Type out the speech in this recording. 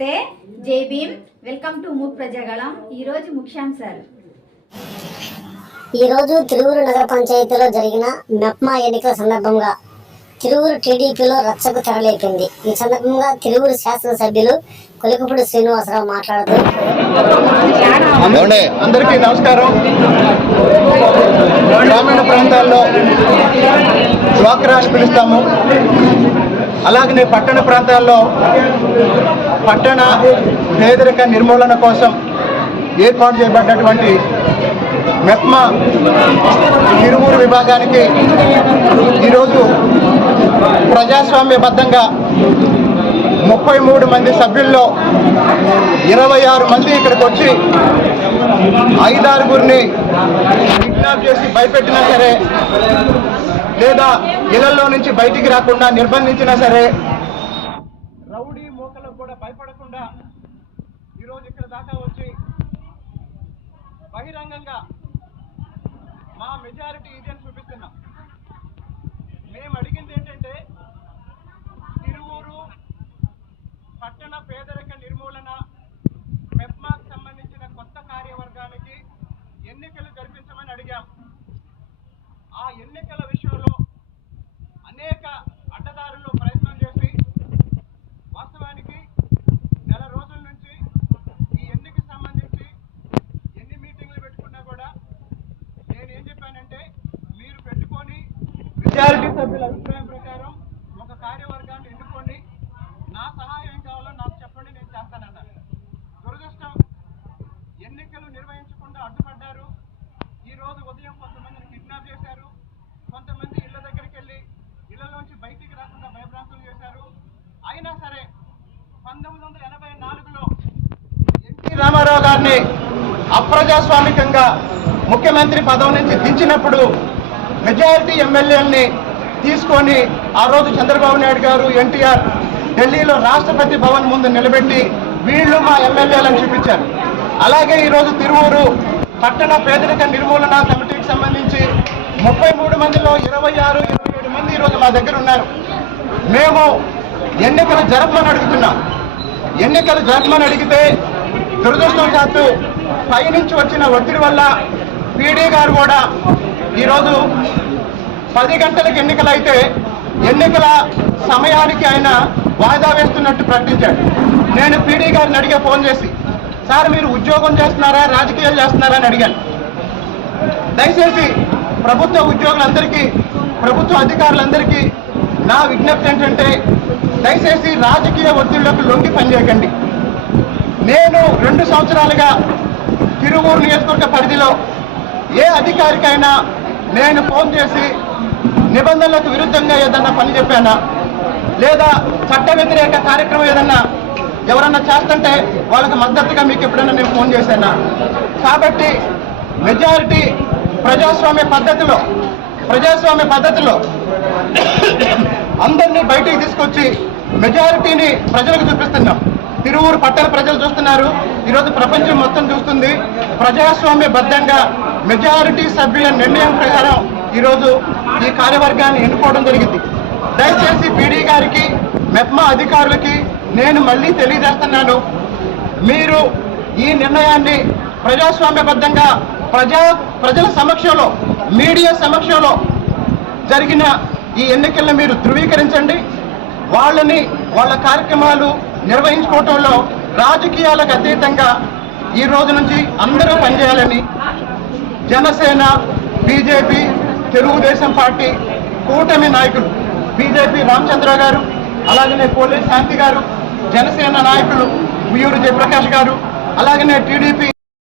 నమస్తే, జై Bhim. Welcome to Mook Prajagalam. ఈరోజు ముఖ్యాంశాలు. ఈరోజు తిరువురు నగర పంచాయతీలో జరిగిన మెప్మా ఎన్నికల సందర్భంగా తిరువురు టీడీపీలో రచ్చకు తెరలేపింది. ఈ సందర్భంగా తిరువురు శాసనసభ్యులు కొలికపూడి శ్రీనివాసరావు మాట్లాడుతూ, అందరికీ నమస్కారం. గ్రామీణ ప్రాంతాల్లో డ్వాక్రా అని పిలుస్తాము. అలాగనే పట్టణ ప్రాంతాల్లో పట్టణ పేదరిక నిర్మూలన కోసం ఏర్పాటు చేయబడ్డటువంటి మెప్మా తిరువురు విభాగానికి ఈరోజు ప్రజాస్వామ్యబద్ధంగా 33 మంది సభ్యుల్లో 26 మంది ఇక్కడికి వచ్చి 5-6 కిడ్నాప్ చేసి భయపెట్టినా సరే, లేదా ఇళ్లలో నుంచి బయటికి రాకుండా నిర్బంధించినా సరే, రౌడీ మోకలకు కూడా భయపడకుండా ఈరోజు ఇక్కడ దాకా వచ్చి బహిరంగంగా మా మెజారిటీ ఇది అని చూపిస్తున్నాం. మేము అడిగింది ఏంటంటే, తిరువూరు పట్టణ పేదరిక నిర్మూలన మెప్మాకు సంబంధించిన కొత్త కార్యవర్గానికి ఎన్నికలు జరిపించమని అడిగాం. ఆ ఎన్నికల విషయంలో అనేక అడ్డదారులు ప్రయత్నం చేసి వాస్తవానికి నెల రోజుల నుంచి ఈ ఎన్నికకు సంబంధించి ఎన్ని మీటింగ్లు పెట్టుకున్నా కూడా నేనేం చెప్పానంటే, మీరు పెట్టుకొని మెజారిటీ సభ్యుల అభిప్రాయం ప్రకారం ఒక కార్యవర్గాన్ని ఎన్నుకోండి, నా సహాయం ఏం కావాలో నాకు చెప్పండి, నేను చేస్తానన్నాను. దురదృష్టం, ఎన్నికలు నిర్వహించకుండా అడ్డుపడ్డారు. ఈరోజు ఉదయం కొంతమందిని కిడ్నాప్ చేశారు, కొంతమంది ఇళ్ల దగ్గరికి వెళ్ళి ఇళ్లలోంచి బయటికి రాకుండా భయభ్రాంతులు చేశారు. అయినా సరే 1984లో ఎన్టీ రామారావు గారిని అప్రజాస్వామికంగా ముఖ్యమంత్రి పదవి నుంచి దించినప్పుడు మెజారిటీ ఎమ్మెల్యేలని తీసుకొని ఆ రోజు చంద్రబాబు నాయుడు గారు, ఎన్టీఆర్ ఢిల్లీలో రాష్ట్రపతి భవన్ ముందు నిలబెట్టి వీళ్ళు మా ఎమ్మెల్యేలను చూపించారు. అలాగే ఈరోజు తిరువూరు పట్టణ పేదరిక నిర్మూలన కమిటీకి సంబంధించి 33 మందిలో 26-27 మంది ఈరోజు మా దగ్గర ఉన్నారు. మేము ఎన్నికలు జరపమని అడుగుతున్నాం. ఎన్నికలు జరపమని అడిగితే దురదృష్టవశాత్తు పైనుంచి వచ్చిన ఒత్తిడి వల్ల పీడీ గారు కూడా ఈరోజు 10 గంటలకు ఎన్నికలు అయితే ఎన్నికల సమయానికి ఆయన వాయిదా వేస్తున్నట్టు ప్రకటించాడు. నేను పీడీ గారిని అడిగా ఫోన్ చేసి, సార్ మీరు ఉద్యోగం చేస్తున్నారా, రాజకీయాలు చేస్తున్నారా అని అడిగాను. దయచేసి ప్రభుత్వ ఉద్యోగులందరికీ, ప్రభుత్వ అధికారులందరికీ నా విజ్ఞప్తి ఏంటంటే, దయచేసి రాజకీయ ఒత్తిళ్లకు లొంగి పనిచేయకండి. నేను 2 సంవత్సరాలుగా తిరువూరు నియోజకవర్గ పరిధిలో ఏ అధికారికైనా నేను ఫోన్ చేసి నిబంధనలకు విరుద్ధంగా ఏదన్నా పని చెప్పానా, లేదా చట్ట వ్యతిరేక కార్యక్రమం ఏదన్నా ఎవరన్నా చేస్తుంటే వాళ్ళకి మద్దతుగా మీకు ఎప్పుడైనా నేను ఫోన్ చేశానా? కాబట్టి మెజారిటీ ప్రజాస్వామ్య పద్ధతిలో అందరినీ బయటికి తీసుకొచ్చి మెజారిటీని ప్రజలకు చూపిస్తున్నాం. తిరువూరు పట్టణ ప్రజలు చూస్తున్నారు, ఈరోజు ప్రపంచం మొత్తం చూస్తుంది. ప్రజాస్వామ్యబద్ధంగా మెజారిటీ సభ్యుల నిర్ణయం ప్రకారం ఈరోజు ఈ కార్యవర్గాన్ని ఎన్నుకోవడం జరిగింది. దయచేసి పీడీ గారికి, మెప్మా అధికారులకి నేను మళ్ళీ తెలియజేస్తున్నాను, మీరు ఈ నిర్ణయాన్ని ప్రజాస్వామ్యబద్ధంగా ప్రజల సమక్షంలో, మీడియా సమక్షంలో జరిగిన ఈ ఎన్నికలను మీరు ధృవీకరించండి. వాళ్ళ కార్యక్రమాలు నిర్వహించుకోవటంలో రాజకీయాలకు అతీతంగా ఈ రోజు నుంచి అందరూ పనిచేయాలని జనసేన, బీజేపీ, తెలుగుదేశం పార్టీ కూటమి నాయకులు, బీజేపీ రామచంద్ర గారు, అలాగనే పోలీస్ శాంతి గారు, జనసేన నాయకులు ఉయ్యూరు జయప్రకాష్ గారు, అలాగనే టీడీపీ